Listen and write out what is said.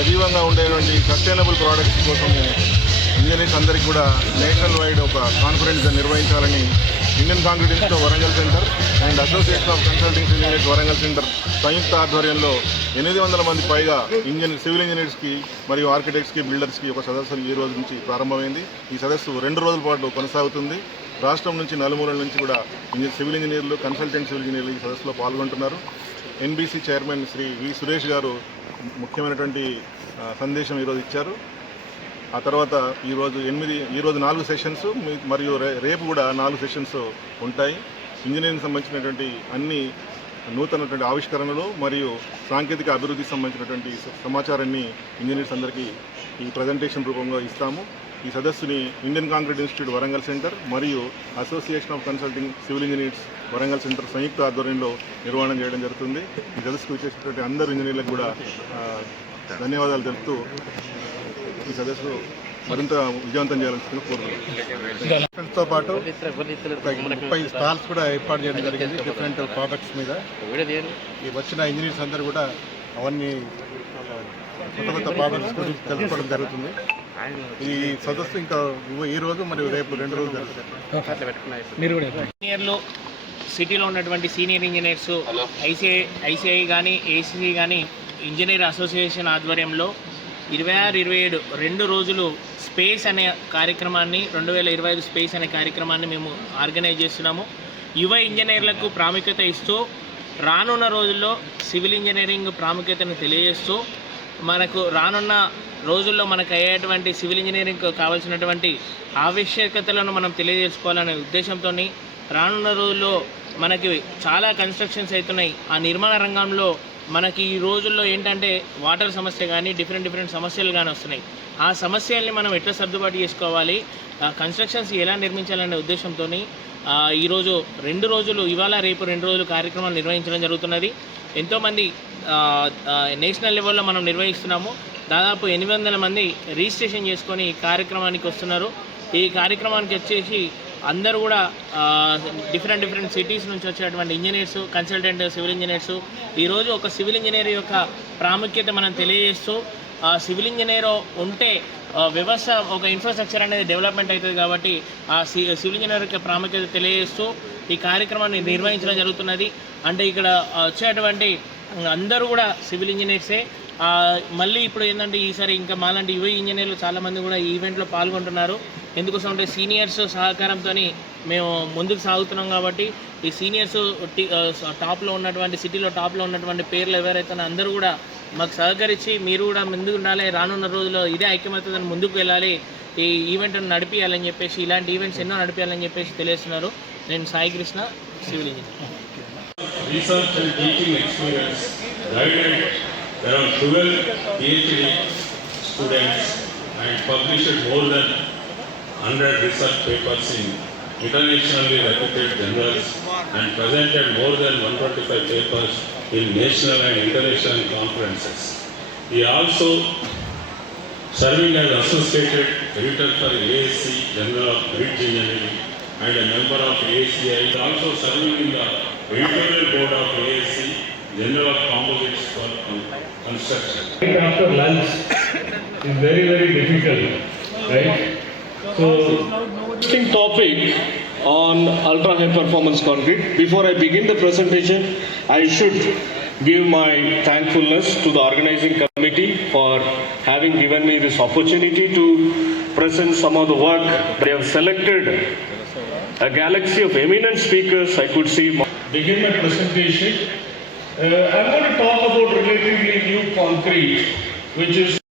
సజీవంగా ఉండేటువంటి sustainable products కోసం ఇంజనీర్స్ అందరికీ కూడా నేషనల్ వైడ్ ఒక కాన్ఫరెన్స్ నిర్వహించాలని Indian concrete institute Warangal centre and association of consulting engineers Warangal centre సంయుక్త ఆధ్వర్యంలో 800 మంది పైగా సివిల్ ఇంజనీర్స్కి మరియు ఆర్కిటెక్ట్స్కి బిల్డర్స్కి ఒక సదస్సు ఈ రోజు నుంచి ప్రారంభమైంది. ఈ సదస్సు 2 రోజుల పాటు కొనసాగుతుంది. రాష్ట్రం నుంచి నలుమూలల నుంచి కూడా సివిల్ ఇంజనీర్లు, కన్సల్టెంట్ సివిల్ ఇంజనీర్లు ఈ సదస్సులో పాల్గొంటున్నారు. ఎన్బీసీ చైర్మన్ శ్రీ వి సురేష్ గారు ముఖ్యమైనటువంటి సందేశం ఈరోజు ఇచ్చారు. ఆ తర్వాత ఈరోజు 4 సెషన్స్ మరియు రేపు కూడా 4 సెషన్స్ ఉంటాయి. ఇంజనీరింగ్ సంబంధించినటువంటి అన్ని నూతనటువంటి ఆవిష్కరణలు మరియు సాంకేతిక అభివృద్ధికి సంబంధించినటువంటి సమాచారాన్ని ఇంజనీర్స్ అందరికీ ఈ ప్రజెంటేషన్ రూపంలో ఇస్తాము. ఈ సదస్సుని Indian concrete institute Warangal centre మరియు association of consulting civil engineers Warangal centre సంయుక్త ఆధ్వర్యంలో నిర్వహణ చేయడం జరుగుతుంది. ఈ సదస్సుకు వచ్చేసినటువంటి అందరు ఇంజనీర్లకు కూడా ధన్యవాదాలు తెలుపుతూ ఈ సదస్సు మరింత విజయవంతం చేయాలని కోరుతున్నాను. పాటు 30 స్టాల్స్ కూడా ఏర్పాటు చేయడం జరిగింది డిఫరెంట్ ప్రోడక్ట్స్ మీద. ఈ వచ్చిన ఇంజనీర్స్ అందరూ కూడా అవన్నీ కొత్త ప్రోడక్ట్స్ గురించి తెలుసుకోవడం జరుగుతుంది. ఈ సదస్సు ఇంకా ఈ రోజు మరియు రేపు 2 రోజులు జరుగుతుంది. ఇంజనీర్లు సిటీలో ఉన్నటువంటి సీనియర్ ఇంజనీర్స్ ఐసిఐ కానీ ఏసీసీ కానీ ఇంజనీర్ అసోసియేషన్ ఆధ్వర్యంలో 26-27 2 రోజులు స్పేస్ అనే కార్యక్రమాన్ని 2025 స్పేస్ అనే కార్యక్రమాన్ని మేము ఆర్గనైజ్ చేస్తున్నాము. యువ ఇంజనీర్లకు ప్రాముఖ్యత ఇస్తూ రానున్న రోజుల్లో సివిల్ ఇంజనీరింగ్ ప్రాముఖ్యతను తెలియజేస్తూ మనకు రానున్న రోజుల్లో మనకు అయ్యేటువంటి సివిల్ ఇంజనీరింగ్ కావాల్సినటువంటి ఆవశ్యకతలను మనం తెలియజేసుకోవాలనే ఉద్దేశంతో రానున్న రోజుల్లో మనకి చాలా కన్స్ట్రక్షన్స్ అవుతున్నాయి. ఆ నిర్మాణ రంగంలో మనకి ఈ రోజుల్లో ఏంటంటే వాటర్ సమస్య కానీ డిఫరెంట్ సమస్యలు కానీ వస్తున్నాయి. ఆ సమస్యల్ని మనం ఎట్లా సర్దుబాటు చేసుకోవాలి, కన్స్ట్రక్షన్స్ ఎలా నిర్మించాలనే ఉద్దేశంతో ఈరోజు 2 రోజులు ఇవాళ రేపు 2 రోజులు కార్యక్రమాలు నిర్వహించడం జరుగుతున్నది. ఎంతోమంది నేషనల్ లెవెల్లో మనం నిర్వహిస్తున్నాము. దాదాపు 800 మంది రిజిస్ట్రేషన్ చేసుకొని ఈ కార్యక్రమానికి వస్తున్నారు. ఈ కార్యక్రమానికి వచ్చేసి అందరూ కూడా డిఫరెంట్ సిటీస్ నుంచి వచ్చేటువంటి ఇంజనీర్స్, కన్సల్టెంట్ సివిల్ ఇంజనీర్స్ ఈరోజు ఒక సివిల్ ఇంజనీర్ యొక్క ప్రాముఖ్యత మనం తెలియజేస్తూ సివిల్ ఇంజనీర్ ఉంటే వ్యవస్థ ఒక ఇన్ఫ్రాస్ట్రక్చర్ అనేది డెవలప్మెంట్ అవుతుంది కాబట్టి ఆ సివిల్ ఇంజనీర్ యొక్క ప్రాముఖ్యత తెలియజేస్తూ ఈ కార్యక్రమాన్ని నిర్వహించడం జరుగుతున్నది. అంటే ఇక్కడ వచ్చేటువంటి అందరూ కూడా సివిల్ ఇంజనీర్సే. మళ్ళీ ఇప్పుడు ఏంటంటే ఈసారి ఇంకా మాలాంటి యువ ఇంజనీర్లు చాలామంది కూడా ఈ ఈవెంట్లో పాల్గొంటున్నారు. ఎందుకోసం అంటే సీనియర్స్ సహకారంతో మేము ముందుకు సాగుతున్నాం కాబట్టి ఈ సీనియర్స్ టాప్లో ఉన్నటువంటి సిటీలో టాప్లో ఉన్నటువంటి పేర్లు ఎవరైతే అందరూ కూడా మాకు సహకరించి మీరు కూడా ముందుకు ఉండాలి, రానున్న రోజుల్లో ఇదే ఐక్యమత్యతను ముందుకు వెళ్ళాలి, ఈ ఈవెంట్ను నడిపించాలని చెప్పేసి ఇలాంటి ఈవెంట్స్ ఎన్నో నడిపించాలని చెప్పేసి తెలియజేస్తున్నారు. నేను Sai Krishna, civil engineer. Research and teaching experience guided around 12 PhD students and published more than 100 research papers in internationally reputed journals and presented more than 125 papers in national and international conferences. He also serving as associated editor for ASC Journal of Bridge Engineering and a member of ACI. He is also serving in the editorial board of ASC Journal of Composites for Construction. Right after lunch is very difficult, right? So, interesting topic on ultra high performance concrete. Before I begin the presentation, I should give my thankfulness to the organizing committee for having given me this opportunity to present some of the work. They have selected a galaxy of eminent speakers. I could see. Begin my presentation. I'm going to talk about relatively new concrete, which is